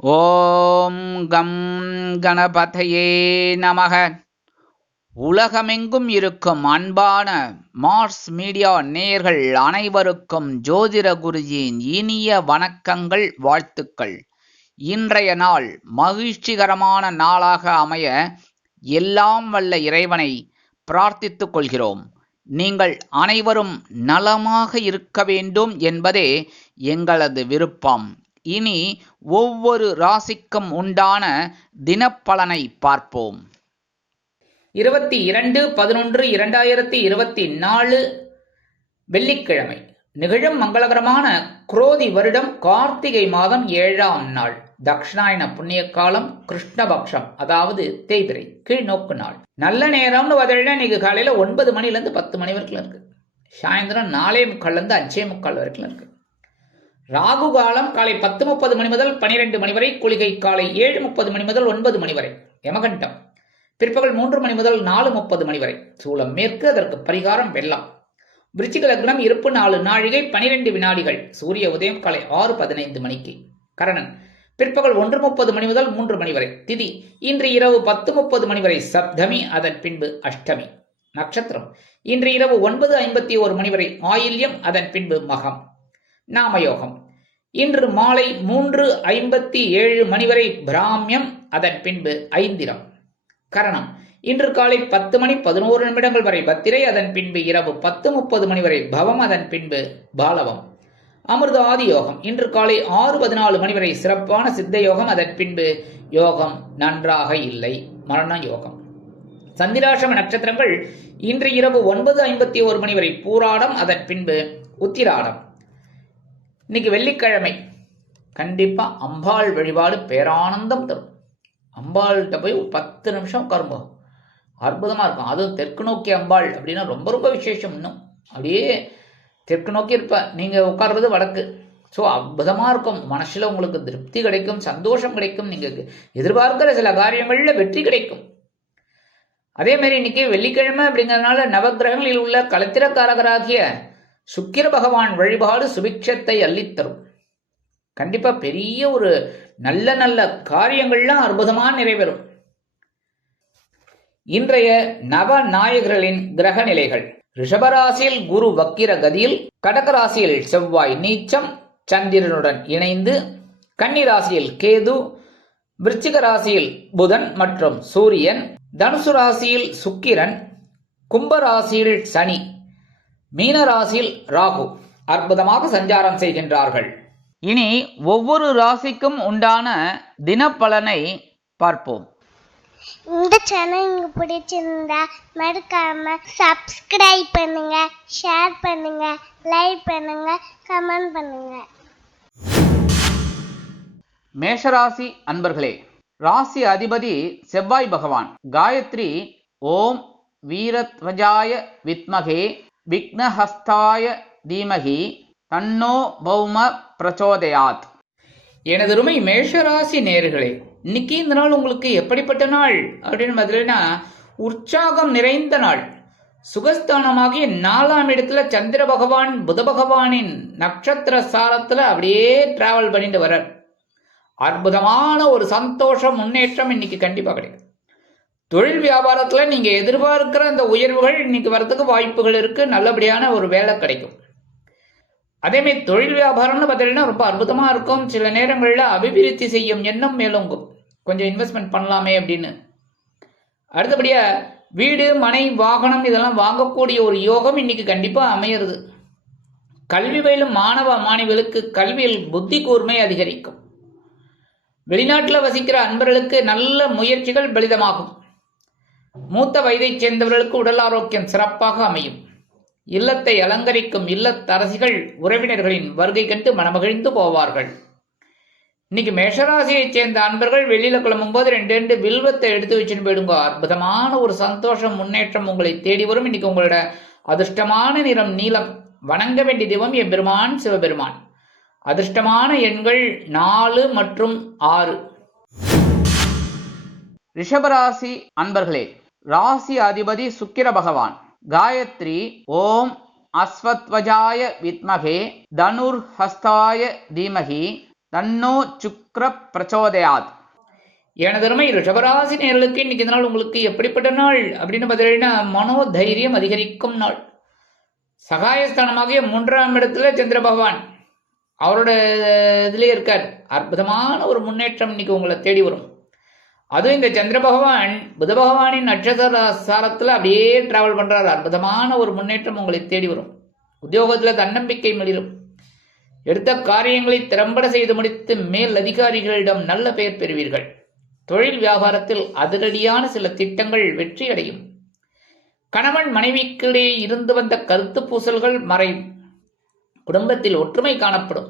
ஓம் come கணபதையே நமக. உலகமெங்கும் இருக்கும் அன்பான மார்ஸ் மீடியா நேயர்கள் அனைவருக்கும் ஜோதிட குருஜியின் இனிய வணக்கங்கள், வாழ்த்துக்கள். இன்றைய நாள் மகிழ்ச்சிகரமான நாளாக அமைய எல்லாம் வல்ல இறைவனை பிரார்த்தித்துக் கொள்கிறோம். நீங்கள் அனைவரும் நலமாக இருக்க வேண்டும் என்பதே எங்களது விருப்பம். இனி ஒவ்வொரு ராசிக்கும் உண்டான தினப்பலனை பார்ப்போம். 22/11/2024 வெள்ளிக்கிழமை நிகழும் மங்களகரமான குரோதி வருடம் கார்த்திகை மாதம் 7ஆம் நாள், தக்ஷணாயன புண்ணிய காலம், கிருஷ்ணபக்ஷம், அதாவது தேய்பிரை, கீழ்நோக்கு நாள். நல்ல நேரம்னு பார்த்தீங்கன்னா இன்னைக்கு காலையில 9 மணிலேருந்து 10 மணி வரைக்கும் இருக்கு. சாயந்தரம் 4:45 5:45 வரைக்கும் இருக்கு. ராகு காலம் காலை 10:30 மணி முதல் 12 மணி வரை, குளிகை காலை 7:30 மணி முதல் 9 மணி வரை, யமகண்டம் பிற்பகல் 3 மணி முதல் 4:30 மணி வரை, சூலம் மேற்கு, அதற்கு பரிகாரம் வெள்ளம். விருச்சிக லக்னம், இருப்பு 4 நாழிகை 12 வினாடிகள், சூரிய உதயம் காலை 6:15 மணிக்கு. கரணன் பிற்பகல் 1:30 மணி முதல் 3 மணி வரை. திதி இன்று இரவு 10:30 மணி வரை சப்தமி, அதன் பின்பு அஷ்டமி. நட்சத்திரம் இன்று இரவு 9:51 மணி வரை ஆயில்யம், அதன் பின்பு மகம். நாமயோகம் இன்று மாலை 3:57 மணி வரை பிராமியம், அதன் பின்பு ஐந்திரம். கரணம் இன்று காலை 10 மணி 11 நிமிடங்கள் வரை பத்திரை, அதன் பின்பு இரவு 10:30 மணி வரை பவம், அதன் பின்பு பாலவம். அமிர்த ஆதி யோகம் இன்று காலை 6:14 மணி வரை சிறப்பான சித்த யோகம், அதன் பின்பு யோகம் நன்றாக இல்லை, மரண யோகம். சந்திராசிரம நட்சத்திரங்கள் இன்று இரவு 9:51 மணி வரை பூராடம், அதன் பின்பு உத்திராடம். இன்னைக்கு வெள்ளிக்கிழமை, கண்டிப்பா அம்பாள் வழிபாடு பேரானந்தம் தரும். அம்பாள்கிட்ட போய் 10 நிமிஷம் உட்காரும்போது அற்புதமா இருக்கும். அதுவும் தெற்கு நோக்கி அம்பாள் அப்படின்னா ரொம்ப ரொம்ப விசேஷம். இன்னும் அப்படியே தெற்கு நோக்கி இருப்ப, நீங்க உட்கார்றது வடக்கு. ஸோ அற்புதமா இருக்கும். மனசுல உங்களுக்கு திருப்தி கிடைக்கும், சந்தோஷம் கிடைக்கும், நீங்க எதிர்பார்க்கிற சில காரியங்கள்ல வெற்றி கிடைக்கும். அதே மாதிரி இன்னைக்கு வெள்ளிக்கிழமை அப்படிங்கிறதுனால நவகிரகங்களில் உள்ள கலத்திரக்காரகராகிய சுக்கிர பகவான் வழிபாடு சுபிக்ஷத்தை அள்ளித்தரும். கண்டிப்பா பெரிய ஒரு நல்ல நல்ல காரியங்கள்லாம் அற்புதமா நிறைவேறும். இன்றைய நவநாயகர்களின் கிரக நிலைகள்: ரிஷபராசியில் குரு வக்கிர கதியில், கடகராசியில் செவ்வாய் நீச்சம் சந்திரனுடன் இணைந்து, கன்னிராசியில் கேது, விருச்சிக ராசியில் புதன் மற்றும் சூரியன், தனுசு ராசியில் சுக்கிரன், கும்பராசியில் சனி, மீன ராசியில் ராகு அற்புதமாக சஞ்சாரம் செய்கின்றார்கள். இனி ஒவ்வொரு ராசிக்கும் உண்டான தினப்பலனை பார்ப்போம். இந்த சேனல் உங்களுக்கு பிடிச்சிருந்தா மறக்காம சப்ஸ்கிரைப் பண்ணுங்க, ஷேர் பண்ணுங்க, லைக் பண்ணுங்க, கமெண்ட் பண்ணுங்க. மேஷராசி அன்பர்களே, ராசி அதிபதி செவ்வாய் பகவான். காயத்ரி ஓம் வீரத்வஜாய வித்மகே விக்னஹஸ்தாய தீமகி தன்னோ பௌம பிரச்சோதயாத். எனதருமை மேஷராசி நேயர்களே, இன்னைக்கு இந்த நாள் உங்களுக்கு எப்படிப்பட்ட நாள் அப்படின்னு பார்த்தீங்கன்னா உற்சாகம் நிறைந்த நாள். சுகஸ்தானமாகிய 4ஆம் இடத்துல சந்திர பகவான் புத பகவானின் நட்சத்திர சாரத்துல அப்படியே டிராவல் பண்ணிட்டு வர அற்புதமான ஒரு சந்தோஷம், முன்னேற்றம் இன்னைக்கு கண்டிப்பா கிடைக்கும். தொழில் வியாபாரத்துல நீங்க எதிர்பார்க்கிற அந்த உயர்வுகள் இன்னைக்கு வரதுக்கு வாய்ப்புகள் இருக்கு. நல்லபடியான ஒரு வேலை கிடைக்கும். அதேமாதிரி தொழில் வியாபாரம்னு பார்த்தீங்கன்னா ரொம்ப அற்புதமா இருக்கும். சில நேரங்களில் அபிவிருத்தி செய்யும் எண்ணம் மேலோங்கும். கொஞ்சம் இன்வெஸ்ட்மெண்ட் பண்ணலாமே அப்படின்னு. அடுத்தபடியா வீடு மனை வாகனம் இதெல்லாம் வாங்கக்கூடிய ஒரு யோகம் இன்னைக்கு கண்டிப்பா அமையிறது. கல்வி பயிலும் மாணவ மாணவிகளுக்கு கல்வியில் புத்தி கூர்மை அதிகரிக்கும். வெளிநாட்டில் வசிக்கிற அன்பர்களுக்கு நல்ல முயற்சிகள் பலிதமாகும். மூத்த வயதைச் சேர்ந்தவர்களுக்கு உடல் ஆரோக்கியம் சிறப்பாக அமையும். இல்லத்தை அலங்கரிக்கும் இல்லத்தரசிகள் உறவினர்களின் வருகை கண்டு மனமகிழ்ந்து போவார்கள். இன்னைக்கு மேஷராசியைச் சேர்ந்த அன்பர்கள் வெளியில கிளம்பும் போது 2 வில்வத்தை எடுத்து வச்சுன்னு போயிடுங்க. அற்புதமான ஒரு சந்தோஷம், முன்னேற்றம் உங்களை தேடி வரும். இன்னைக்கு உங்களோட அதிர்ஷ்டமான நிறம் நீலம். வணங்க வேண்டிய தெய்வம் எம்பெருமான் சிவபெருமான். அதிர்ஷ்டமான எண்கள் 4 மற்றும் 6. ரிஷபராசி அன்பர்களே, ராசி அதிபதி சுக்கிர பகவான். காயத்ரி ஓம் அஸ்வத்வஜாய வித்மகே தனுர்ஹஸ்தாய தீமகி தன்னோ சுக்ர பிரச்சோதயாத். எனதருமை ரிஷபராசி நேயர்களுக்கு இன்னைக்கு இந்த நாள் உங்களுக்கு எப்படிப்பட்ட நாள் அப்படின்னு பார்த்தீங்கன்னா மனோதைரியம் அதிகரிக்கும் நாள். சகாயஸ்தானமாகிய 3ஆம் இடத்துல சந்திர பகவான் அவரோட இதுலேயே இருக்கார். அற்புதமான ஒரு முன்னேற்றம் இன்னைக்கு உங்களை தேடி வரும். அதுவும் இந்த சந்திர பகவான் புத பகவானின் நட்சத்திர சாரத்தில் அப்படியே டிராவல் பண்றாரு. அற்புதமான ஒரு முன்னேற்றம் உங்களை தேடி வரும். உத்தியோகத்தில் தன்னம்பிக்கை மிளிரும். எடுத்த காரியங்களை திறம்பட செய்து முடித்து மேல் அதிகாரிகளிடம் நல்ல பெயர் பெறுவீர்கள். தொழில் வியாபாரத்தில் அதிரடியான சில திட்டங்கள் வெற்றி அடையும். கணவன் மனைவிக்கிடையே இருந்து வந்த கருத்து பூசல்கள் மறையும். குடும்பத்தில் ஒற்றுமை காணப்படும்.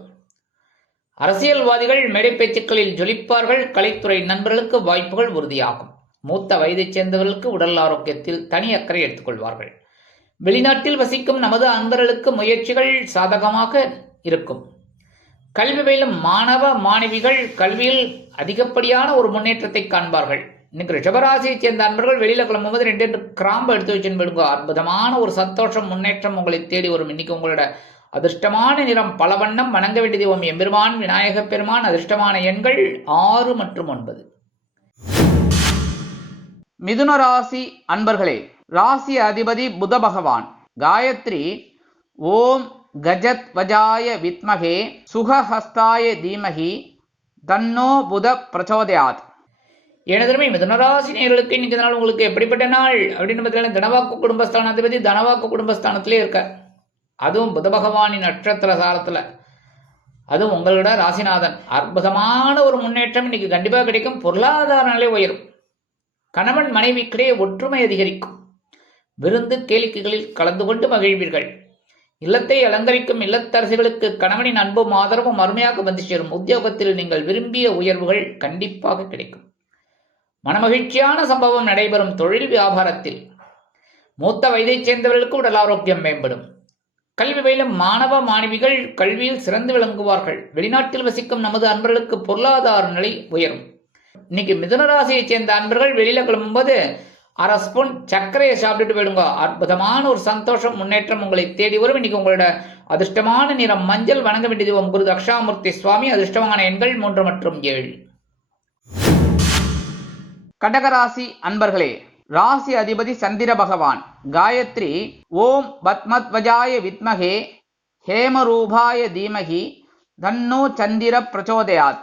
அரசியல்வாதிகள் மேடை பேச்சுக்களில் ஜொலிப்பார்கள். கலைத்துறை நண்பர்களுக்கு வாய்ப்புகள் உறுதியாகும். மூத்த வயதைச் சேர்ந்தவர்களுக்கு உடல் ஆரோக்கியத்தில் தனி அக்கறை எடுத்துக்கொள்வார்கள். வெளிநாட்டில் வசிக்கும் நமது அன்பர்களுக்கு முயற்சிகள் சாதகமாக இருக்கும். கல்வி பயிலும் மாணவ மாணவிகள் கல்வியில் அதிகப்படியான ஒரு முன்னேற்றத்தை காண்பார்கள். இன்னைக்கு ரிஷபராசியைச் சேர்ந்த அன்பர்கள் வெளியில கிளம்பும்போது 2 கிராம்பு எடுத்து வச்சுன்னு அற்புதமான ஒரு சந்தோஷம் முன்னேற்றம் உங்களை தேடி வரும். இன்னைக்கு உங்களோட அதிர்ஷ்டமான நிறம் பல வண்ணம். வணங்க வேண்டிய தெய்வம் எம்பெருமான் விநாயக பெருமான். அதிர்ஷ்டமான எண்கள் 6 மற்றும் 9. மிதுன ராசி அன்பர்களே, ராசி அதிபதி புத பகவான். காயத்ரி ஓம் கஜத் வஜாய வித்மகே சுகஹஸ்தாய தீமகி தன்னோ புத பிரச்சோதயாத். எனதருமை மிதுனராசி நேயர்களுக்கு இன்னைக்கு நாள் உங்களுக்கு எப்படிப்பட்ட நாள் அப்படின்னு பார்த்தீங்கன்னா தனவாக்கு குடும்பஸ்தானாதிபதி தனவாக்கு குடும்பஸ்தானத்திலே இருக்கார். அதுவும் புத பகவானின் நட்சத்திர சாரத்தில், அதுவும் உங்களோட ராசிநாதன். அற்புதமான ஒரு முன்னேற்றம் இன்னைக்கு கண்டிப்பாக கிடைக்கும். பொருளாதார நிலை உயரும். கணவன் மனைவிக்கிடையே ஒற்றுமை அதிகரிக்கும். விருந்து கேளிக்கைகளில் கலந்து கொண்டு மகிழ்வீர்கள். இல்லத்தை அலங்கரிக்கும் இல்லத்தரசிகளுக்கு கணவனின் அன்பும் ஆதரவும் அருமையாக வந்து சேரும். உத்தியோகத்தில் நீங்கள் விரும்பிய உயர்வுகள் கண்டிப்பாக கிடைக்கும். மனமகிழ்ச்சியான சம்பவம் நடைபெறும். தொழில் வியாபாரத்தில் மூத்த வயதைச் சேர்ந்தவர்களுக்கு உடல் ஆரோக்கியம் மேம்படும். கல்வி பயிலும் மாணவ மாணவிகள் கல்வியில் சிறந்து விளங்குவார்கள். வெளிநாட்டில் வசிக்கும் நமது அன்பர்களுக்கு பொருளாதார நிலை உயரும். இன்னைக்கு மிதுனராசியைச் சேர்ந்த அன்பர்கள் வெளியில கிளம்பும்போது 1/2 ஸ்பூன் சர்க்கரையை சாப்பிட்டுட்டு போயிடுங்க. அற்புதமான ஒரு சந்தோஷம் முன்னேற்றம் உங்களை தேடி வரும். இன்னைக்கு உங்களோட அதிர்ஷ்டமான நிறம் மஞ்சள். வணங்க வேண்டிய தெய்வம் குரு தக்ஷாமூர்த்தி சுவாமி. அதிர்ஷ்டமான எண்கள் 3 மற்றும் 7. கடகராசி அன்பர்களே, ராசி அதிபதி சந்திர பகவான். காயத்ரி ஓம் பத்மத்வஜாய வித்மகே ஹேமரூபாய தீமகி தன்னோ சந்திர பிரச்சோதயாத்.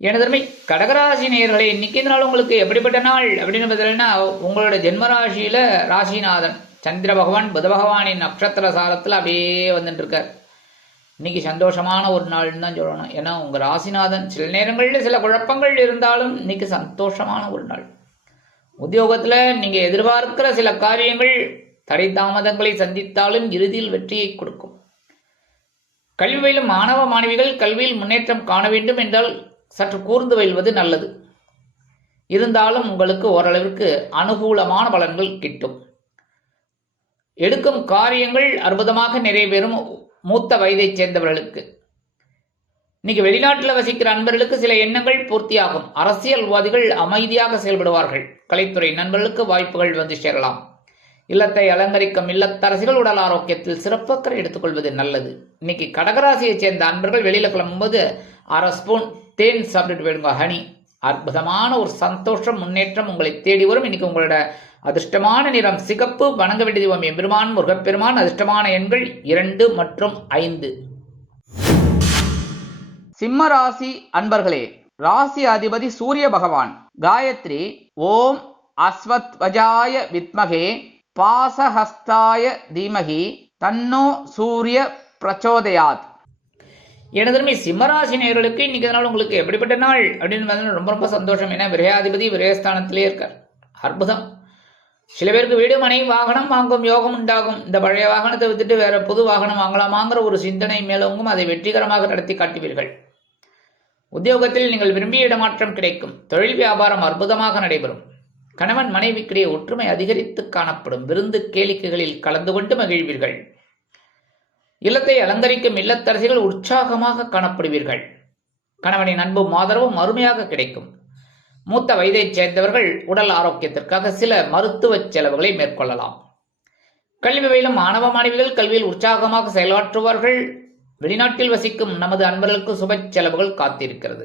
எனதருமை கடகராசி நேயர்களே, இன்னைக்கு இந்த நாள் உங்களுக்கு எப்படிப்பட்ட நாள் அப்படின்னு பார்த்தீங்கன்னா உங்களோட ஜென்மராசியில ராசிநாதன் சந்திர பகவான் புத பகவானின் நட்சத்திர சாரத்தில் அப்படியே வந்துட்டு இருக்கார். இன்னைக்கு சந்தோஷமான ஒரு நாள்னு தான் சொல்லணும். ஏன்னா உங்க ராசிநாதன் சில நேரங்களில் சில குழப்பங்கள் இருந்தாலும் இன்னைக்கு சந்தோஷமான ஒரு நாள். உத்தியோகத்துல நீங்க எதிர்பார்க்கிற சில காரியங்கள் தடை தாமதங்களை சந்தித்தாலும் இறுதியில் வெற்றியை கொடுக்கும். கல்வி பயிலும் மாணவ மாணவிகள் கல்வியில் முன்னேற்றம் காண வேண்டும் என்றால் சற்று கூர்ந்து பயில்வது நல்லது. இருந்தாலும் உங்களுக்கு ஓரளவிற்கு அனுகூலமான பலன்கள் கிட்டும். எடுக்கும் காரியங்கள் அற்புதமாக நிறைவேறும். மூத்த வயதைச் சேர்ந்தவர்களுக்கு இன்னைக்கு வெளிநாட்டில் வசிக்கிற அன்பர்களுக்கு சில எண்ணங்கள் பூர்த்தியாகும். அரசியல்வாதிகள் அமைதியாக செயல்படுவார்கள். கலைத்துறை நண்பர்களுக்கு வாய்ப்புகள் வந்து சேரலாம். இல்லத்தை அலங்கரிக்கும் இல்லத்தரசிகள் உடல் ஆரோக்கியத்தில் சிறப்பக்கறை எடுத்துக்கொள்வது நல்லது. இன்னைக்கு கடகராசியை சேர்ந்த அன்பர்கள் வெளியில கிளம்பும்போது 1/2 ஸ்பூன் தேன் சாப்பிட்டுட்டு போயிடுங்க. ஹனி. அற்புதமான ஒரு சந்தோஷம் முன்னேற்றம் உங்களை தேடி வரும். இன்னைக்கு உங்களோட அதிர்ஷ்டமான நிறம் சிகப்பு. வணங்க வேண்டிய தெய்வம் எம்பெருமான் முருகப்பெருமான். அதிர்ஷ்டமான எண்கள் 2 மற்றும் 5. சிம்ம ராசி அன்பர்களே, ராசி அதிபதி சூரிய பகவான். காயத்ரி ஓம் அஸ்வத்வஜாய வித்மகே பாசஹஸ்தாய தீமகி தன்னோ சூரிய பிரச்சோதயாத். எனதருமை சிம்மராசி நேயர்களுக்கு இன்னைக்கு நாள் உங்களுக்கு எப்படிப்பட்ட நாள் அப்படின்னு ரொம்ப ரொம்ப சந்தோஷம். ஏன்னா விரயாதிபதி விரயஸ்தானத்திலே இருக்கார். அற்புதம். சில பேருக்கு வீடு மனை வாகனம் வாங்கும் யோகம் உண்டாகும். இந்த பழைய வாகனத்தை விட்டுட்டு வேற புது வாகனம் வாங்கலாமாங்கிற ஒரு சிந்தனை மேலோங்கும். அதை வெற்றிகரமாக நடத்தி காட்டுவீர்கள். உத்தியோகத்தில் நீங்கள் விரும்பிய இடமாற்றம் கிடைக்கும். தொழில் வியாபாரம் அற்புதமாக நடைபெறும். கணவன் மனைவிக்கிடையே ஒற்றுமை அதிகரித்து காணப்படும். விருந்து கேளிக்கைகளில் கலந்து கொண்டு மகிழ்வீர்கள். இல்லத்தை அலங்கரிக்கும் இல்லத்தரசிகள் உற்சாகமாக காணப்படுவீர்கள். கணவனின் அன்பும் ஆதரவும் அருமையாக கிடைக்கும். மூத்த வயதைச் சேர்ந்தவர்கள் உடல் ஆரோக்கியத்திற்காக சில மருத்துவ செலவுகளை மேற்கொள்ளலாம். கல்வி பயிலும் மாணவ மாணவிகள் கல்வியில் உற்சாகமாக செயலாற்றுவார்கள். வெளிநாட்டில் வசிக்கும் நமது அன்பர்களுக்கு சுப செலவுகள் காத்திருக்கிறது.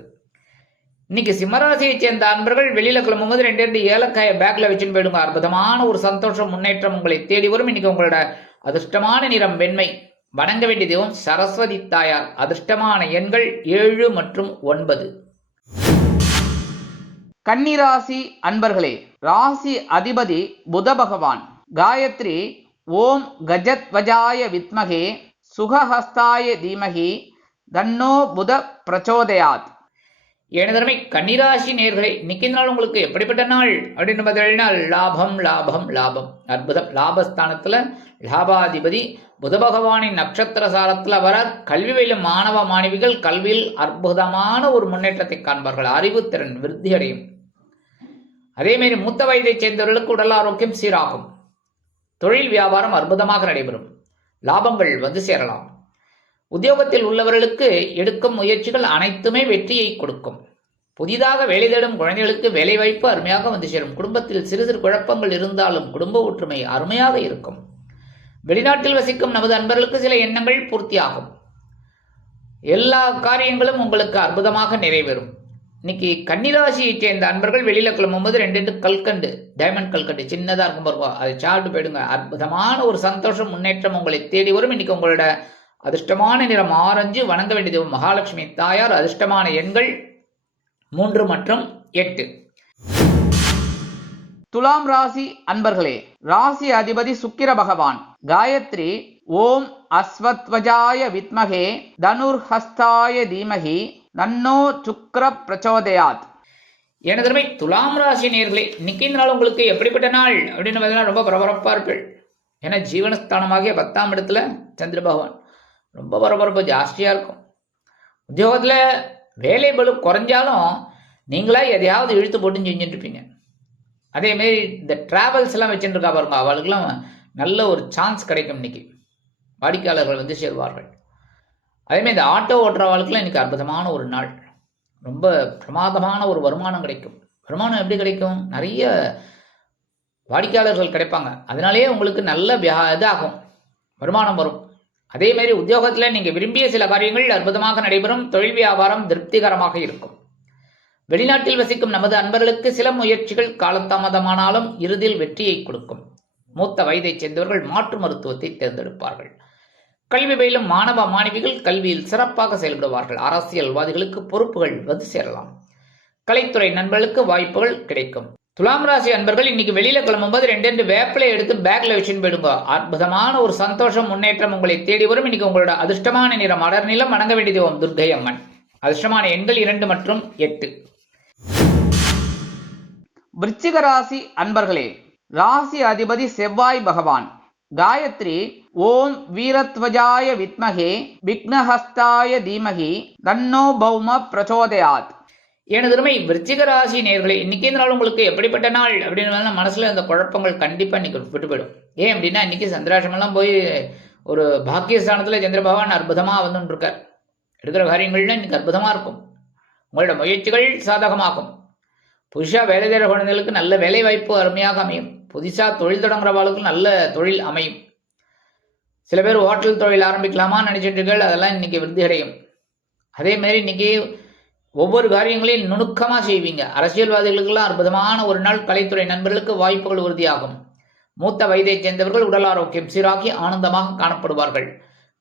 இன்னைக்கு சிம்மராசியை சேர்ந்த அன்பர்கள் வெளியில கிளம்பும்போது 2 ஏலக்காயை பேக்ல வச்சுன்னு போயிடுங்க. அற்புதமான ஒரு சந்தோஷம் முன்னேற்றம் உங்களை தேடி வரும். இன்னைக்கு உங்களோட அதிர்ஷ்டமான நிறம் வெண்மை. வணங்க வேண்டிய தெய்வம் சரஸ்வதி தாயார். அதிர்ஷ்டமான எண்கள் 7 மற்றும் 9. கன்னிராசி அன்பர்களே, ராசி அதிபதி புத பகவான். காயத்ரி ஓம் கஜத்வஜாய வித்மகே சுகஹஸ்தாய தீமகி தன்னோ புத பிரச்சோதயாத். எனதருமை கன்னிராசி நேர்களே, இன்னைக்கு நாள் உங்களுக்கு எப்படிப்பட்ட நாள் அப்படின்னு பார்த்தீங்கன்னா லாபம் லாபம் லாபம். அற்புதம். லாபஸ்தானத்துல லாபாதிபதி புத பகவானின் நட்சத்திர சாரத்துல வர கல்வி பயிலும் மாணவ மாணவிகள் கல்வியில் அற்புதமான ஒரு முன்னேற்றத்தை காண்பார்கள். அறிவுத்திறன் விருத்தி அடையும். அதேமாரி மூத்த வயதை சேர்ந்தவர்களுக்கு உடல் ஆரோக்கியம் சீராகும். தொழில் வியாபாரம் அற்புதமாக நடைபெறும். லாபங்கள் வந்து சேரலாம். உத்தியோகத்தில் உள்ளவர்களுக்கு எடுக்கும் முயற்சிகள் அனைத்துமே வெற்றியை கொடுக்கும். புதிதாக வேலை தேடும் குழந்தைகளுக்கு வேலை வாய்ப்பு அருமையாக வந்து சேரும். குடும்பத்தில் சிறு சிறு குழப்பங்கள் இருந்தாலும் குடும்ப ஒற்றுமை அருமையாக இருக்கும். வெளிநாட்டில் வசிக்கும் நமது அன்பர்களுக்கு சில எண்ணங்கள் பூர்த்தியாகும். எல்லா காரியங்களும் உங்களுக்கு அற்புதமாக நிறைவேறும். இன்னைக்கு கன்னிராசியை சேர்ந்த அன்பர்கள் வெளியில கிளம்பும்போது 2 கல்கண்டு, டைமண்ட் கல்கண்டு சின்னதா இருக்கும் பாருங்க, அதை சாப்பிட்டு போயிடுங்க. அற்புதமான ஒரு சந்தோஷம் முன்னேற்றம் உங்களை தேடி வரும். இன்னைக்கு உங்களோட அதிர்ஷ்டமான நிறம் ஆரஞ்சு. வணங்க வேண்டியது மகாலட்சுமி தாயார். அதிர்ஷ்டமான எண்கள் 3 மற்றும் 8. துலாம் ராசி அன்பர்களே, ராசி அதிபதி சுக்கிர பகவான். காயத்ரி ஓம் அஸ்வத்வஜாய வித்மகே தனுர்ஹஸ்தாய தீமகி தன்னோ சுக்ர பிரச்சோதயாத். எனதருமை துலாம் ராசி நேர்களே, இன்னைக்கு இந்த நாள் உங்களுக்கு எப்படிப்பட்ட நாள் அப்படின்னு பார்த்தீங்கன்னா ரொம்ப பரபரப்பா இருப்பீர்கள். ஏன்னா ஜீவனஸ்தானமாகிய 10ஆம் இடத்துல சந்திர பகவான். ரொம்ப பரபரப்பு ஜாஸ்தியா இருக்கும். உத்தியோகத்துல வேலை பளு குறைஞ்சாலும் நீங்களா எதையாவது இழுத்து போட்டு செஞ்சுட்டு இருப்பீங்க. அதேமாரி இந்த டிராவல்ஸ் எல்லாம் வச்சுட்டு இருக்கா பாருங்க, அவளுக்கெல்லாம் நல்ல ஒரு சான்ஸ் கிடைக்கும். இன்னைக்கு வாடிக்கையாளர்கள் வந்து சேர்வார்கள். அதேமாதிரி இந்த ஆட்டோ ஓட்டுறவாளுக்கெல்லாம் இன்னைக்கு அற்புதமான ஒரு நாள். ரொம்ப பிரமாதமான ஒரு வருமானம் கிடைக்கும். வருமானம் எப்படி கிடைக்கும்? நிறைய வாடிக்கையாளர்கள் கிடைப்பாங்க. அதனாலேயே உங்களுக்கு நல்ல இதாகும், வருமானம் வரும். அதேமாதிரி உத்தியோகத்தில் நீங்கள் விரும்பிய சில காரியங்கள் அற்புதமாக நடைபெறும். தொழில் வியாபாரம் திருப்திகரமாக இருக்கும். வெளிநாட்டில் வசிக்கும் நமது அன்பர்களுக்கு சில முயற்சிகள் காலதாமதமானாலும் இறுதியில் வெற்றியை கொடுக்கும். மூத்த வயதை சேர்ந்தவர்கள் மாற்று மருத்துவத்தை தேர்ந்தெடுப்பார்கள். கல்வி பயிலும் மாணவ மாணவிகள் கல்வியில் சிறப்பாக செயல்படுவார்கள். அரசியல்வாதிகளுக்கு பொறுப்புகள் வந்து சேரலாம். கலைத்துறை நண்பர்களுக்கு வாய்ப்புகள் கிடைக்கும். துலாம் ராசி அன்பர்கள் இன்னைக்கு வெளியில கிளம்பும்போது 2 வேப்பிலை எடுத்து பேக்ல வச்சுன்னு போயிடுங்க. அற்புதமான ஒரு சந்தோஷம் முன்னேற்றம் உங்களை தேடி வரும். இன்னைக்கு உங்களோட அதிர்ஷ்டமான நிறம் அடர் நிலம். வணங்க வேண்டிய தெய்வம் துர்க்கை அம்மன். அதிர்ஷ்டமான எண்கள் 2 மற்றும் 8. விருச்சிக ராசி அன்பர்களே, ராசி அதிபதி செவ்வாய் பகவான். காயத்ரி ஓம் வீரத்வஜாய வித்மகே விக்னஹஸ்தாய தீமகி தன்னோ பௌம பிரச்சோதயாத். எனதுமை விருச்சிக ராசி நேர்களே, இன்னைக்கு இந்த நாள் உங்களுக்கு எப்படிப்பட்ட நாள் அப்படின்னு மனசுல இந்த குழப்பங்கள் கண்டிப்பா இன்னைக்கு விட்டு போயிடும். ஏன் அப்படின்னா இன்னைக்கு சந்திராசிரமெல்லாம் போய் ஒரு பாக்கியஸ்தானத்துல சந்திர பகவான் அற்புதமா வந்துட்டு இருக்கார். எடுக்கிற காரியங்கள்ல இன்னைக்கு அற்புதமா இருக்கும். உங்களோட முயற்சிகள் சாதகமாகும். புதுசா வேலை தேட குழந்தைகளுக்கு நல்ல வேலை வாய்ப்பு அருமையாக அமையும். புதுசா தொழில் தொடங்குறவர்களுக்கு நல்ல தொழில் அமையும். சில பேர் ஹோட்டல் தொழில் ஆரம்பிக்கலாமான்னு நினைச்சிட்டு அதெல்லாம் இன்னைக்கு விருத்தி அடையும். அதே மாதிரி இன்னைக்கு ஒவ்வொரு காரியங்களையும் நுணுக்கமா செய்வீங்க. அரசியல்வாதிகளுக்கெல்லாம் அற்புதமான ஒரு நாள். கலைத்துறை நண்பர்களுக்கு வாய்ப்புகள் உறுதியாகும். மூத்த வயதை சேர்ந்தவர்கள் உடல் ஆரோக்கியம் சீராகி ஆனந்தமாக காணப்படுவார்கள்.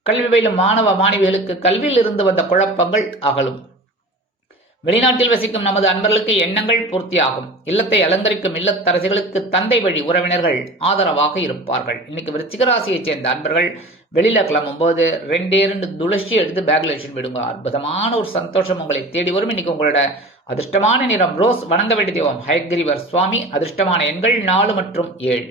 கல்வி பயிலும் மாணவ மாணவிகளுக்கு கல்வியில் இருந்து வந்த குழப்பங்கள் அகலும். வெளிநாட்டில் வசிக்கும் நமது அன்பர்களுக்கு எண்ணங்கள் பூர்த்தியாகும். இல்லத்தை அலங்கரிக்கும் இல்லத்தரசிகளுக்கு தந்தை வழி உறவினர்கள் ஆதரவாக இருப்பார்கள். இன்னைக்கு விருச்சிக ராசியை சேர்ந்த அன்பர்கள் வெளியில கிளம்பும் போது 2 துளசி எடுத்து பேக்ல வச்சுட்டு போயிடுங்க. அற்புதமான ஒரு சந்தோஷம் உங்களை தேடி வரும். இன்னைக்கு உங்களோட அதிர்ஷ்டமான நிறம் ரோஸ். வணங்க வேண்டிய தெய்வம் ஹயக்ரீவர் சுவாமி. அதிர்ஷ்டமான எண்கள் 4 மற்றும் 7.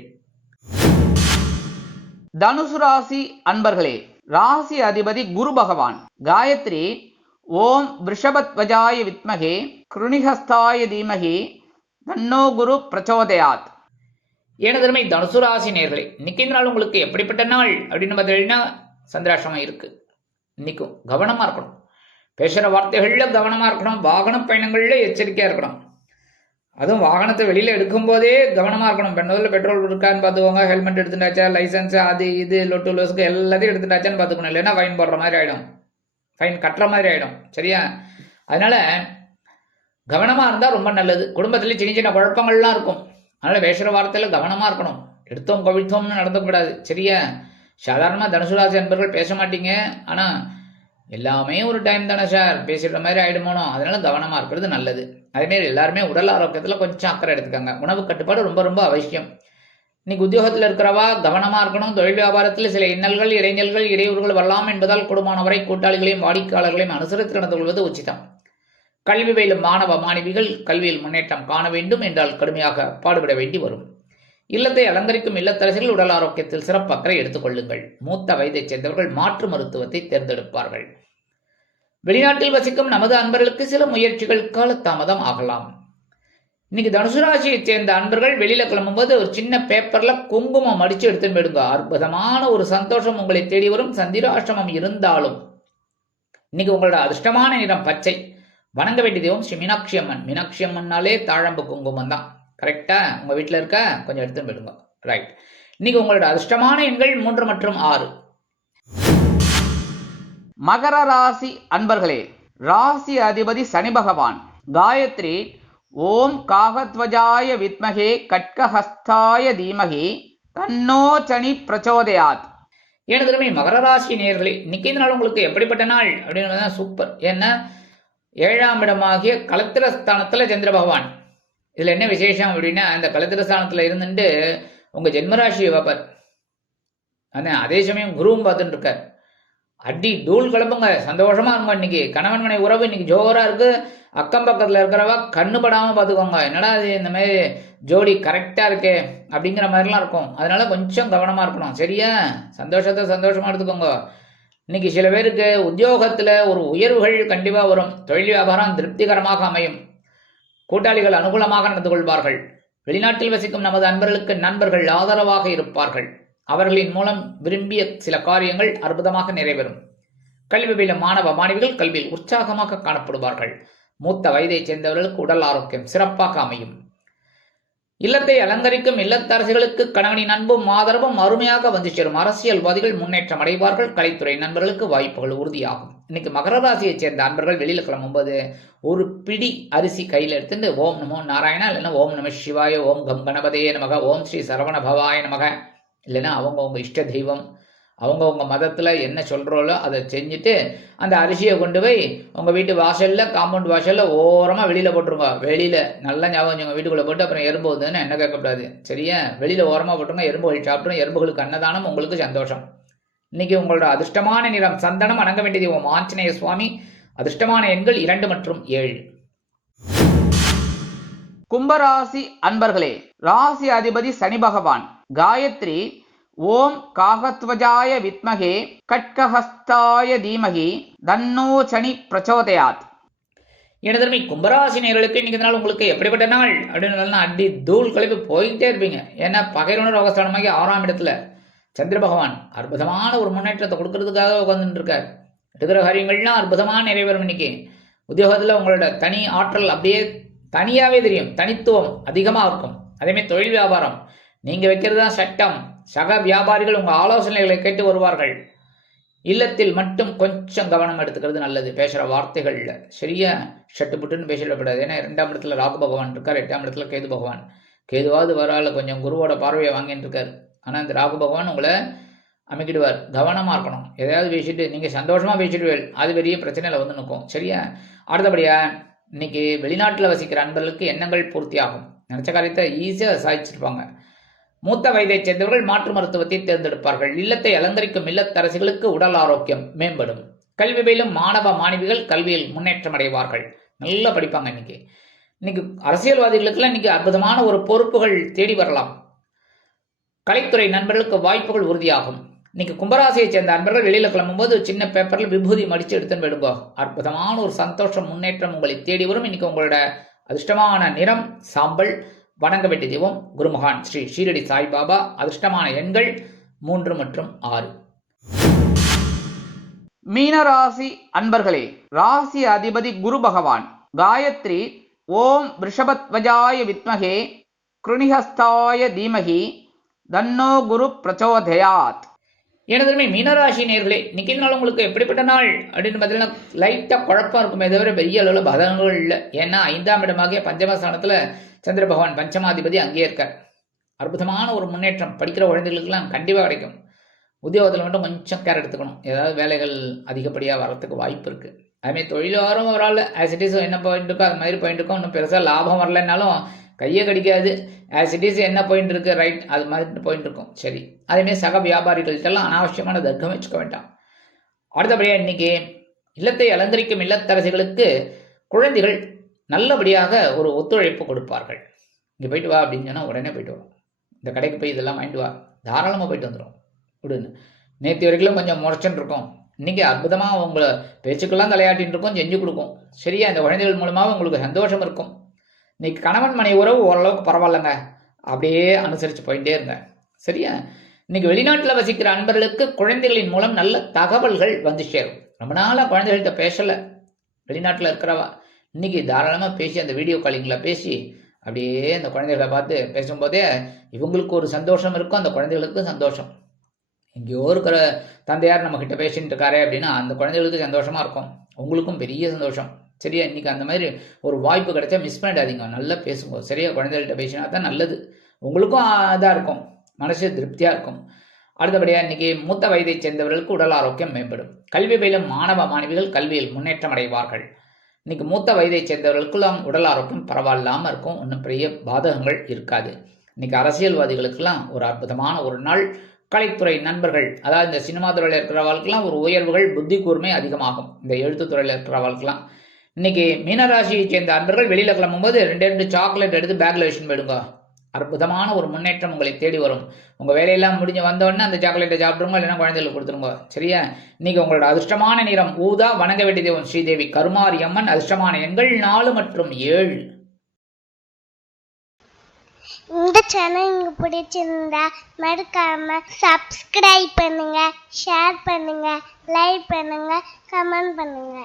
தனுசு ராசி அன்பர்களே, ராசி அதிபதி குரு பகவான். காயத்ரி ஓம் விருஷபத்வஜாய வித்மகே கிருணிஹஸ்தாய தீமகி தன்னோ குரு பிரச்சோதயாத். எனதருமை தனுசு ராசி நேர்களே, இன்னைக்கு இந்த நாள் உங்களுக்கு எப்படிப்பட்ட நாள் அப்படின்னு பார்த்தீங்கன்னா சந்திராசிரமம் இருக்கு. இன்னைக்கும் கவனமா இருக்கணும். பேசுற வார்த்தைகள்ல கவனமா இருக்கணும். வாகன பயணங்கள்ல எச்சரிக்கையா இருக்கணும். அதுவும் வாகனத்தை வெளியில எடுக்கும் போதே கவனமா இருக்கணும். பெண்ணோதில் பெட்ரோல் இருக்கான்னு பார்த்துக்கோங்க. ஹெல்மெட் எடுத்துட்டாச்சா, லைசன்ஸ் அது இது லொட்டு லோஸ்க்கு எல்லாத்தையும் எடுத்துட்டாச்சான்னு பார்த்துக்கணும். இல்லைன்னா ஃபைன் போடுற மாதிரி ஆயிடும். ஃபைன் கட்டுற மாதிரி ஆகிடும். சரியா? அதனால் கவனமாக இருந்தால் ரொம்ப நல்லது. குடும்பத்தில் சின்ன சின்ன குழப்பங்கள்லாம் இருக்கும். அதனால் பேசுகிற வார்த்தையில் கவனமாக இருக்கணும். எடுத்தோம் கவிழ்த்தோம்னு நடந்துக்கூடாது. சரியா? சாதாரணமாக தனுசு ராசி அன்பர்கள் பேச மாட்டீங்க. ஆனால் எல்லாமே ஒரு டைம் தானே சார், பேசிடுற மாதிரி ஆகிடுமோனோ, அதனால கவனமாக இருக்கிறது நல்லது. அதேமாரி எல்லாருமே உடல் ஆரோக்கியத்தில் கொஞ்சம் அக்கறை எடுத்துக்காங்க. உணவு கட்டுப்பாடு ரொம்ப ரொம்ப அவசியம். இன்னைக்கு உத்தியோகத்தில் இருக்கிறவா கவனமாக இருக்கணும். தொழில் வியாபாரத்தில் சில இன்னல்கள், இடைஞ்சல்கள், இடையூறுகள் வரலாம் என்பதால் கூடுமானவரை கூட்டாளிகளையும் வாடிக்கையாளர்களையும் அனுசரித்து நடந்து கொள்வது உச்சிதம். கல்வி பயிலும் மாணவ மாணவிகள் கல்வியில் முன்னேற்றம் காண வேண்டும் என்றால் கடுமையாக பாடுபட வேண்டி வரும். இல்லத்தை அலங்கரிக்கும் இல்லத்தரசிகள் உடல் ஆரோக்கியத்தில் சிறப்பு அக்கறை எடுத்துக் கொள்ளுங்கள். மூத்த வயதைச் சேர்ந்தவர்கள் மாற்று மருத்துவத்தை தேர்ந்தெடுப்பார்கள். வெளிநாட்டில் வசிக்கும் நமது அன்பர்களுக்கு சில முயற்சிகள் காலதாமதம் ஆகலாம். இன்னைக்கு தனுசு ராசியைச் சேர்ந்த அன்பர்கள் வெளியில கிளம்பும்போது ஒரு சின்ன பேப்பர்ல குங்குமம் அடிச்சு எடுத்து போயிடுங்க. அற்புதமான ஒரு சந்தோஷம் உங்களை தேடி வரும். சந்திராஷ்டமம் இருந்தாலும் இன்னைக்கு உங்களோட அதிர்ஷ்டமான நிறம் பச்சை. வணங்க வேண்டிய தெய்வம் ஸ்ரீ மீனாட்சி அம்மன். மீனாட்சி அம்மன்னாலே தாழம்பு குங்குமம் தான். கரெக்டா? உங்க வீட்டில் இருக்க கொஞ்சம் எடுத்துன்னு போயிடுங்க. ரைட். இன்னைக்கு உங்களோட அதிர்ஷ்டமான எண்கள் 3 மற்றும் 6. மகர ராசி அன்பர்களே, ராசி அதிபதி சனி பகவான். காயத்ரி ஓம் காகத்வஜாய வித்மகே கட்கஹஸ்தாய தீமகி தன்னோ சனி பிரச்சோதயாத். ஏன்னு திரும்பி மகர ராசி நேயர்களே, இன்னைக்கு இந்த நாள் உங்களுக்கு எப்படிப்பட்ட நாள் அப்படின்னு சூப்பர். ஏன்னா 7ஆம் இடமாகிய கலத்திரஸ்தானத்தில் சந்திர பகவான். இதில் என்ன விசேஷம் அப்படின்னா, அந்த கலத்திரஸ்தானத்தில் இருந்துட்டு உங்கள் ஜென்மராசியை பார்ப்பார். ஆனால் அதே சமயம் குருவும் பார்த்துட்டு இருக்கார். அடி தூள் கிளம்புங்க, சந்தோஷமா இருங்க. இன்னைக்கு கணவன் மனை உறவு இன்னைக்கு ஜோரா இருக்கு. அக்கம் பக்கத்தில் இருக்கிறவா கண்ணு படாமல் பார்த்துக்கோங்க. என்னடா அது இந்த மாதிரி ஜோடி கரெக்டாக இருக்கே அப்படிங்கிற மாதிரிலாம் இருக்கும். அதனால கொஞ்சம் கவனமாக இருக்கணும். சரியா? சந்தோஷத்தை சந்தோஷமாக எடுத்துக்கோங்க. இன்னைக்கு சில பேருக்கு உத்தியோகத்தில் ஒரு உயர்வுகள் கண்டிப்பாக வரும். தொழில் வியாபாரம் திருப்திகரமாக அமையும். கூட்டாளிகள் அனுகூலமாக நடந்து கொள்வார்கள். வெளிநாட்டில் வசிக்கும் நமது அன்பர்களுக்கு நண்பர்கள் ஆதரவாக இருப்பார்கள். அவர்களின் மூலம் விரும்பிய சில காரியங்கள் அற்புதமாக நிறைவேறும். கல்வி பயிலும் மாணவ மாணவிகள் கல்வியில் உற்சாகமாக காணப்படுவார்கள். மூத்த வயதைச் சேர்ந்தவர்களுக்கு உடல் ஆரோக்கியம் சிறப்பாக அமையும். இல்லத்தை அலங்கரிக்கும் இல்லத்தரசிகளுக்கு கணவனின் அன்பும் ஆதரவும் அருமையாக வந்து சேரும். அரசியல்வாதிகள் முன்னேற்றம் அடைவார்கள். கலைத்துறை நண்பர்களுக்கு வாய்ப்புகள் உறுதியாகும். இன்னைக்கு மகர ராசியைச் சேர்ந்த அன்பர்கள் வெளியில கிளம்பும்போது ஒரு பிடி அரிசி கையில் எடுத்துட்டு ஓம் நமோ நாராயணா, இல்லைன்னா ஓம் நம சிவாய, ஓம் கம் கணபதே நமக, ஓம் ஸ்ரீ சரவண பவாய நமக, இல்லைன்னா அவங்கவுங்க இஷ்ட தெய்வம் அவங்கவுங்க மதத்தில் என்ன சொல்கிறோளோ அதை செஞ்சுட்டு அந்த அரிசியை கொண்டு போய் உங்கள் வீட்டு வாசலில், காம்பவுண்ட் வாசலில் ஓரமாக வெளியில் போட்டுருங்க. வெளியில் நல்லா ஞாபகம் உங்கள் வீட்டுக்குள்ளே போட்டு அப்புறம் எறும்பு வந்துன்னு என்ன கேட்கக்கூடாது. சரியா? வெளியில் ஓரமாக போட்டுருங்க. எறும்புகள் சாப்பிட்றோம். எறும்புகளுக்கு அன்னதானம், உங்களுக்கு சந்தோஷம். இன்னைக்கு உங்களோட அதிர்ஷ்டமான நிறம் சந்தனம். வணங்க வேண்டியது ஓம் ஆஞ்சநேய சுவாமி. அதிர்ஷ்டமான எண்கள் 2 மற்றும் 7. கும்பராசி அன்பர்களே, ராசி அதிபதி சனி பகவான். காயத்ரி ஓம் காகத்வஜாய வித்மகே கட்கஹஸ்தாய தீமகி தன்னோ சனி பிரச்சோதயாத். எனதருமை கும்பராசி நேயர்களுக்கு இன்னைக்கு நாள் உங்களுக்கு எப்படிப்பட்ட நாள் அப்படின்னு அடி தூள் கழிப்பு போய்கிட்டே இருப்பீங்க. ஏன்னா பகைவனர் அவஸ்தானமாகி 6ஆம் இடத்துல சந்திர பகவான் அற்புதமான ஒரு முன்னேற்றத்தை கொடுக்கறதுக்காக உட்காந்துட்டு இருக்கார். எடுக்கிற காரியங்கள்லாம் அற்புதமாக நிறைவேறும். இன்னைக்கு உத்தியோகத்தில் உங்களோட தனி ஆற்றல் அப்படியே தனியாகவே தெரியும். தனித்துவம் அதிகமாக இருக்கும். அதேமாதிரி தொழில் வியாபாரம் நீங்கள் வைக்கிறது தான் சட்டம். சக வியாபாரிகள் உங்கள் ஆலோசனைகளை கேட்டு வருவார்கள். இல்லத்தில் மட்டும் கொஞ்சம் கவனம் எடுத்துக்கிறது நல்லது. பேசுகிற வார்த்தைகளில் சரியா ஷட்டுப்புட்டுன்னு பேசிடக்கூடாது. ஏன்னா 2ஆம் இடத்துல ராகு பகவான் இருக்கார். 8ஆம் இடத்துல கேது பகவான். கேதுவாவது வரால கொஞ்சம் குருவோட பார்வையை வாங்கிட்டு இருக்கார். ஆனால் இந்த ராகு பகவான் உங்களை அமைக்கிடுவார். கவனமாக இருக்கணும். எதையாவது பேசிட்டு நீங்கள் சந்தோஷமாக பேசிடுவேன், அது பெரிய பிரச்சனையில் வந்து நிற்கும். சரியா? அடுத்தபடியா இன்னைக்கு வெளிநாட்டில் வசிக்கிற அன்பர்களுக்கு எண்ணங்கள் பூர்த்தியாகும். நினச்ச காரியத்தை ஈஸியாக சாதிச்சிருப்பாங்க. மூத்த வயதைச் சேர்ந்தவர்கள் மாற்று மருத்துவத்தை தேர்ந்தெடுப்பார்கள். இல்லத்தை அலங்கரிக்கும் இல்லத்தரசிகளுக்கு உடல் ஆரோக்கியம் மேம்படும். கல்வி பயிலும் மாணவ மாணவிகள் கல்வியில் முன்னேற்றம் அடைவார்கள். நல்லா படிப்பாங்க. இன்னைக்கு அரசியல்வாதிகளுக்கெல்லாம் இன்னைக்கு அற்புதமான ஒரு பொறுப்புகள் தேடி வரலாம். கலைத்துறை நண்பர்களுக்கு வாய்ப்புகள் உறுதியாகும். இன்னைக்கு கும்பராசியை சேர்ந்த அன்பர்கள் வெளியில கிளம்பும்போது சின்ன பேப்பர்ல விபூதி மடிச்சு எடுத்துன்னு போயிடுங்க. அற்புதமான ஒரு சந்தோஷம், முன்னேற்றம் உங்களை தேடி வரும். இன்னைக்கு உங்களோட அதிர்ஷ்டமான நிறம் சாம்பல். வணங்க வேண்டிய தெய்வம் குருமகான் ஸ்ரீ ஷீரடி சாய்பாபா. அதிர்ஷ்டமான எண்கள் 3 மற்றும் 6. மீனராசி அன்பர்களே, ராசி அதிபதி குரு பகவான். காயத்ரி ஓம் ரிஷபத்வஜாய வித்மகே கிருணிஹஸ்தாய தீமகி தன்னோ குரு பிரச்சோதயாத். எனதுமே மீனராசி நேர்களே, இன்னைக்கு நாள் உங்களுக்கு எப்படிப்பட்ட நாள் அப்படின்னு பார்த்தீங்கன்னா லைட்டாக குழப்பம் இருக்குமே தவிர பெரிய அளவில் பதங்கள் இல்லை. ஏன்னா 5ஆம் இடமாகிய பஞ்சமஸ்தானத்தில் சந்திர பகவான் பஞ்சமாதிபதி அங்கேயே இருக்கார். அற்புதமான ஒரு முன்னேற்றம் படிக்கிற குழந்தைகளுக்கெல்லாம் கண்டிப்பாக கிடைக்கும். உத்தியோகத்தில் மட்டும் கொஞ்சம் கேர் எடுத்துக்கணும். ஏதாவது வேலைகள் அதிகப்படியாக வரத்துக்கு வாய்ப்பு இருக்குது. அதுமாதிரி தொழில் வரும் வரல ஆசிட்டிஸ் என்ன பாயிண்ட் இருக்கோ அது மாதிரி பாயிண்ட் இருக்கும். இன்னும் பெருசாக லாபம் வரலைன்னாலும் கையே கடிக்காது. ஆசிட்டிஸ் என்ன பாயிண்ட் இருக்குது ரைட் அது மாதிரி பாயிண்ட் இருக்கும். சரி, அதேமாதிரி சக வியாபாரிகள்கிட்டலாம் அனாவசியமான தர்க்கம் வச்சுக்க வேண்டாம். அடுத்தபடியாக இன்னைக்கு இல்லத்தை அலங்கரிக்கும் இல்லத்தரசிகளுக்கு குழந்தைகள் நல்லபடியாக ஒரு ஒத்துழைப்பு கொடுப்பார்கள். இங்கே போயிட்டு வா அப்படின்னு சொன்னால் உடனே போயிட்டு வரும். இந்த கடைக்கு போய் இதெல்லாம் வாங்கிட்டு வா, தாராளமாக போயிட்டு வந்துடும் விடுன்னு. நேற்று வரைக்கும் கொஞ்சம் முறைச்சுன்னு இருக்கும், இன்றைக்கி அற்புதமாக உங்களை பேச்சுக்கெல்லாம் தலையாட்டின்னு இருக்கும், செஞ்சு கொடுக்கும். சரியா, இந்த குழந்தைகள் மூலமாக உங்களுக்கு சந்தோஷம் இருக்கும். இன்னைக்கு கணவன் மனை உறவு ஓரளவுக்கு பரவாயில்லைங்க, அப்படியே அனுசரித்து போயிட்டே இருங்க. சரியா, இன்னைக்கு வெளிநாட்டில் வசிக்கிற அன்பர்களுக்கு குழந்தைகளின் மூலம் நல்ல தகவல்கள் வந்து சேரும். ரொம்ப நாளாக குழந்தைகள்கிட்ட பேசலை வெளிநாட்டில் இருக்கிறவா, இன்னைக்கு தாராளமாக பேசி அந்த வீடியோ காலிங்கில் பேசி அப்படியே அந்த குழந்தைகளை பார்த்து பேசும்போதே இவங்களுக்கு ஒரு சந்தோஷம் இருக்கும், அந்த குழந்தைகளுக்கும் சந்தோஷம். எங்கேயோ இருக்கிற தந்தையார் நம்மக்கிட்ட பேசிட்டு இருக்காரு அப்படின்னா அந்த குழந்தைகளுக்கு சந்தோஷமாக இருக்கும், உங்களுக்கும் பெரிய சந்தோஷம். சரியா, இன்றைக்கி அந்த மாதிரி ஒரு வாய்ப்பு கிடைச்சா மிஸ் பண்ணிடாதீங்க, நல்லா பேசுங்க. சரியா, குழந்தைகள்கிட்ட பேசினா தான் நல்லது, உங்களுக்கும் இதாக இருக்கும், மனசு திருப்தியாக இருக்கும். அடுத்தபடியாக இன்றைக்கி மூத்த வயதை சேர்ந்தவர்களுக்கு உடல் ஆரோக்கியம் மேம்படும். கல்வி பயிலும் மாணவ மாணவிகள் கல்வியில் முன்னேற்றம் அடைவார்கள். இன்றைக்கி மூத்த வயதை சேர்ந்தவர்களுக்கெல்லாம் உடல் ஆரோக்கியம் பரவாயில்லாமல் இருக்கும், ஒன்றும் பெரிய பாதகங்கள் இருக்காது. இன்றைக்கி அரசியல்வாதிகளுக்கெல்லாம் ஒரு அற்புதமான ஒரு நாள். கலைத்துறை நண்பர்கள், அதாவது இந்த சினிமா துறையில் இருக்கிறவர்களுக்கெல்லாம் ஒரு உயர்வுகள், புத்தி கூர்மை அதிகமாகும். இந்த எழுத்துத்துறையில் இருக்கிறவர்களுக்கெல்லாம் இன்னைக்கு மீனராசியை சேர்ந்த அன்பர்கள் வெளியில் கிளம்பும்போது 2 சாக்லேட் எடுத்து பேக்கில் வச்சுன்னு போயிடுங்க. அற்புதமான ஒரு முன்னேற்றம் உங்களை தேடி வரும். உங்கள் வேலையெல்லாம் முடிஞ்சு வந்தோடனே அந்த சாக்லேட்டை சாப்பிடுங்க, இல்லைன்னா குழந்தைகளுக்கு கொடுத்துருங்க. சரியா, இன்னைக்கு உங்களோட அதிர்ஷ்டமான நிறம் ஊதா. வணங்க வேண்டிய தெய்வம் ஸ்ரீதேவி கருமாரி அம்மன். அதிர்ஷ்டமான எண்கள் 4 மற்றும் 7. இந்த சேனல் உங்களுக்கு பிடிச்சிருந்தா மறக்காம சப்ஸ்கிரைப் பண்ணுங்க, ஷேர் பண்ணுங்க, லைக் பண்ணுங்க, கமெண்ட் பண்ணுங்க.